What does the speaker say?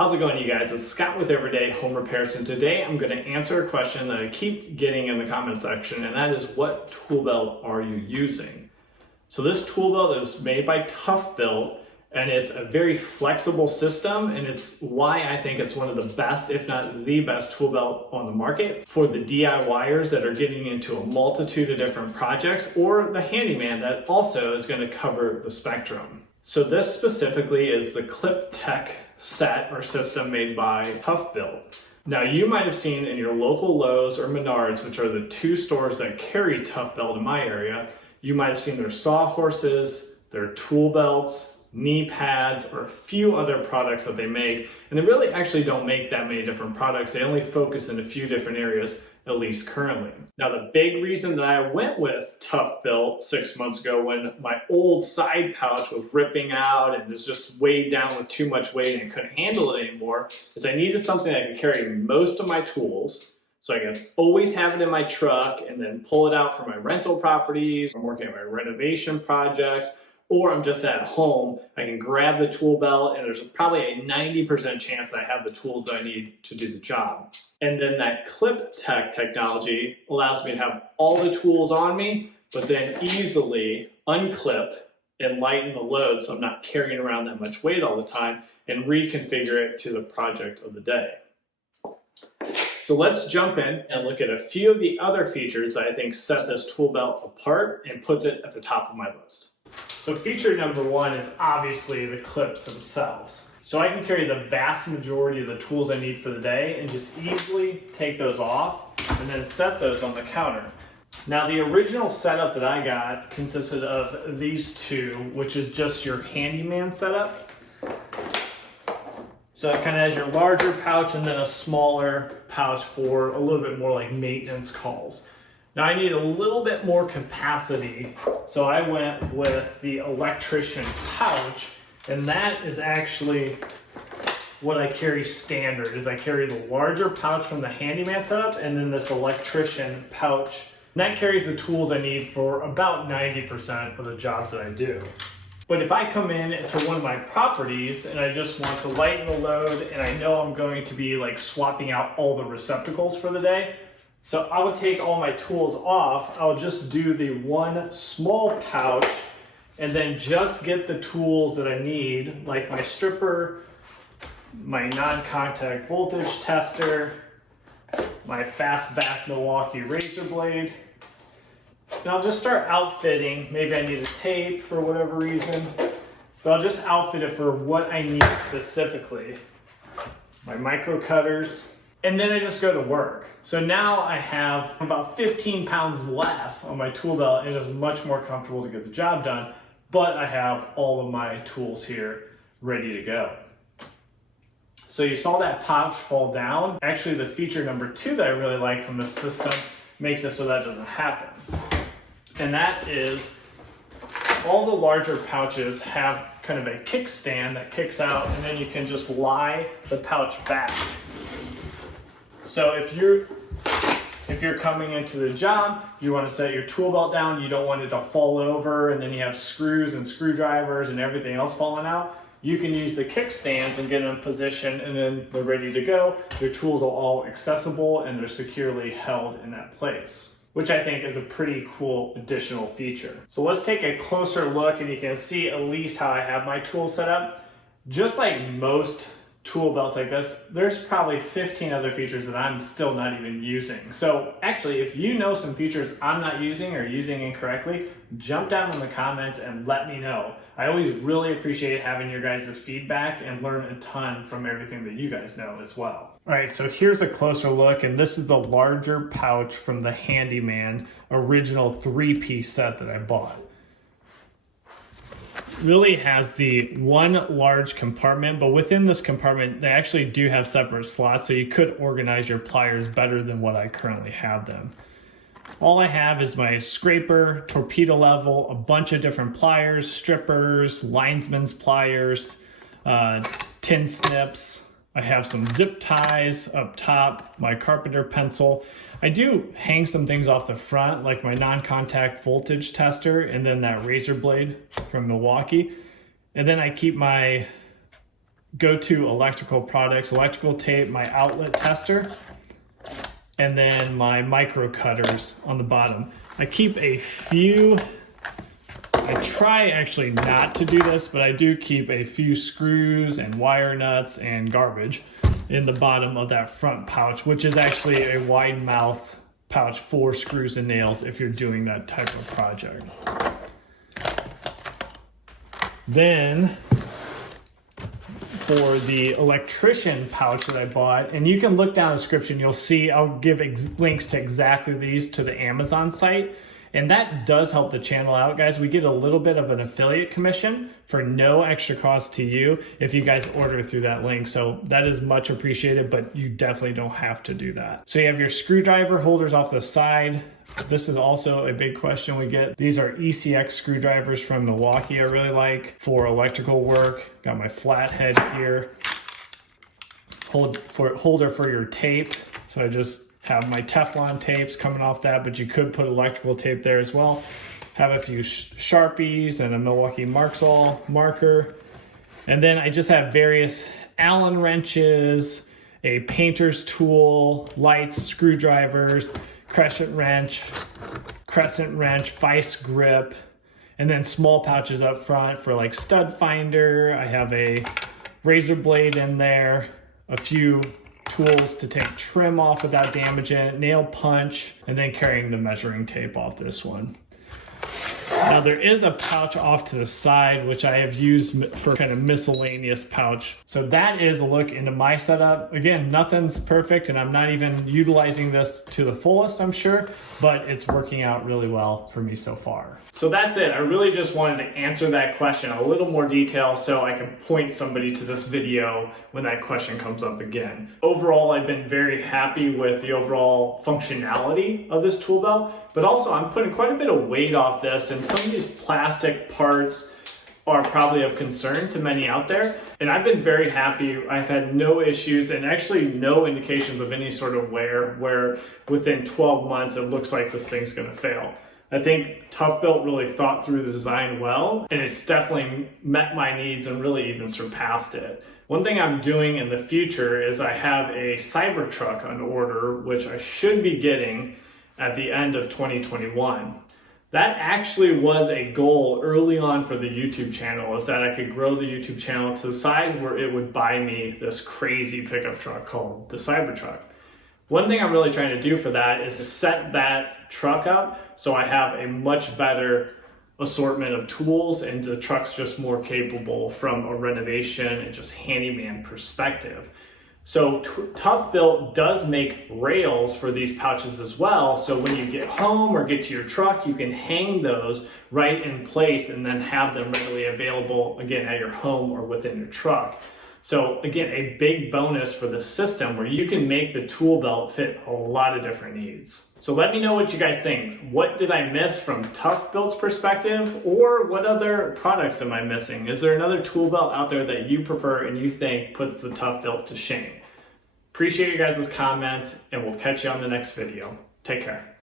How's it going, you guys? It's Scott with Everyday Home Repairs, and today I'm going to answer a question that I keep getting in the comment section, and that is, what tool belt are you using? So this tool belt is made by Toughbuilt, and it's a very flexible system, and it's why I think it's one of the best, if not the best, tool belt on the market for the DIYers that are getting into a multitude of different projects, or the handyman that also is going to cover the spectrum. So this specifically is the ClipTech set or system made by Toughbuilt. Now, you might have seen in your local Lowe's or Menards, which are the two stores that carry Toughbuilt in my area, you might have seen their sawhorses, their tool belts, knee pads, or a few other products that they make. And they really actually don't make that many different products. They only focus in a few different areas, at least currently. Now, the big reason that I went with Toughbuilt 6 months ago, when my old side pouch was ripping out and was just weighed down with too much weight and couldn't handle it anymore, is I needed something that could carry most of my tools, so I could always have it in my truck and then pull it out for my rental properties, I'm working on my renovation projects, or I'm just at home. I can grab the tool belt and there's probably a 90% chance that I have the tools that I need to do the job. And then that ClipTech technology allows me to have all the tools on me, but then easily unclip and lighten the load so I'm not carrying around that much weight all the time, and reconfigure it to the project of the day. So let's jump in and look at a few of the other features that I think set this tool belt apart and puts it at the top of my list. So feature number one is obviously the clips themselves. So I can carry the vast majority of the tools I need for the day and just easily take those off and then set those on the counter. Now, the original setup that I got consisted of these two, which is just your handyman setup. So it kind of has your larger pouch and then a smaller pouch for a little bit more like maintenance calls. Now, I need a little bit more capacity, so I went with the electrician pouch, and that is actually what I carry standard. Is I carry the larger pouch from the handyman setup and then this electrician pouch. And that carries the tools I need for about 90% of the jobs that I do. But if I come in to one of my properties and I just want to lighten the load and I know I'm going to be like swapping out all the receptacles for the day, so I would take all my tools off. I'll just do the one small pouch and then just get the tools that I need, like my stripper, my non-contact voltage tester, my fastback Milwaukee razor blade. And I'll just start outfitting. Maybe I need a tape for whatever reason, but I'll just outfit it for what I need specifically. My micro cutters. And then I just go to work. So now I have about 15 pounds less on my tool belt, and it's much more comfortable to get the job done, but I have all of my tools here ready to go. So you saw that pouch fall down. Actually, the feature number two that I really like from this system makes it so that doesn't happen. And that is, all the larger pouches have kind of a kickstand that kicks out, and then you can just lie the pouch back. So if you're coming into the job, you want to set your tool belt down, you don't want it to fall over and then you have screws and screwdrivers and everything else falling out, you can use the kickstands and get them in position, and then they're ready to go. Your tools are all accessible and they're securely held in that place, which I think is a pretty cool additional feature. So let's take a closer look and you can see at least how I have my tools set up. Just like most tool belts like this, there's probably 15 other features that I'm still not even using. So actually, if you know some features I'm not using or using incorrectly, jump down in the comments and let me know. I always really appreciate having your guys' feedback and learn a ton from everything that you guys know as well. All right, so here's a closer look, and this is the larger pouch from the Handyman original 3-piece set that I bought. Really has the one large compartment, but within this compartment they actually do have separate slots, so you could organize your pliers better than what I currently have them. All I have is my scraper, torpedo level, a bunch of different pliers, strippers, linesman's pliers, tin snips. I have some zip ties up top, my carpenter pencil. I do hang some things off the front, like my non-contact voltage tester and then that razor blade from Milwaukee. And then I keep my go-to electrical products, electrical tape, my outlet tester, and then my micro cutters on the bottom. I keep a few, I try actually not to do this, but I do keep a few screws and wire nuts and garbage in the bottom of that front pouch, which is actually a wide mouth pouch for screws and nails if you're doing that type of project. Then for the electrician pouch that I bought, and you can look down the description, you'll see I'll give links to exactly these to the Amazon site. And that does help the channel out, guys. We get a little bit of an affiliate commission for no extra cost to you if you guys order through that link. So that is much appreciated, but you definitely don't have to do that. So you have your screwdriver holders off the side. This is also a big question we get. These are ECX screwdrivers from Milwaukee I really like for electrical work. Got my flathead here. Holder for your tape. So I just have my Teflon tapes coming off that, but you could put electrical tape there as well. Have a few Sharpies and a Milwaukee Marksall marker. And then I just have various Allen wrenches, a painter's tool, lights, screwdrivers, crescent wrench, vice grip, and then small pouches up front for like stud finder. I have a razor blade in there, a few tools to take trim off without damaging it, nail punch, and then carrying the measuring tape off this one. Now there is a pouch off to the side, which I have used for kind of miscellaneous pouch. So that is a look into my setup. Again, nothing's perfect and I'm not even utilizing this to the fullest, I'm sure, but it's working out really well for me so far. So that's it. I really just wanted to answer that question a little more detail so I can point somebody to this video when that question comes up again. Overall, I've been very happy with the overall functionality of this tool belt, but also I'm putting quite a bit of weight off this, and some of these plastic parts are probably of concern to many out there. And I've been very happy. I've had no issues and actually no indications of any sort of wear where within 12 months it looks like this thing's gonna fail. I think Toughbuilt really thought through the design well, and it's definitely met my needs and really even surpassed it. One thing I'm doing in the future is I have a Cybertruck on order, which I should be getting at the end of 2021. That actually was a goal early on for the YouTube channel, is that I could grow the YouTube channel to the size where it would buy me this crazy pickup truck called the Cybertruck. One thing I'm really trying to do for that is to set that truck up so I have a much better assortment of tools and the truck's just more capable from a renovation and just handyman perspective. So Toughbuilt does make rails for these pouches as well. So when you get home or get to your truck, you can hang those right in place and then have them readily available again at your home or within your truck. So again, a big bonus for the system where you can make the tool belt fit a lot of different needs. So let me know what you guys think. What did I miss from Toughbuilt's perspective, or what other products am I missing? Is there another tool belt out there that you prefer and you think puts the Toughbuilt to shame? Appreciate you guys' comments, and we'll catch you on the next video. Take care.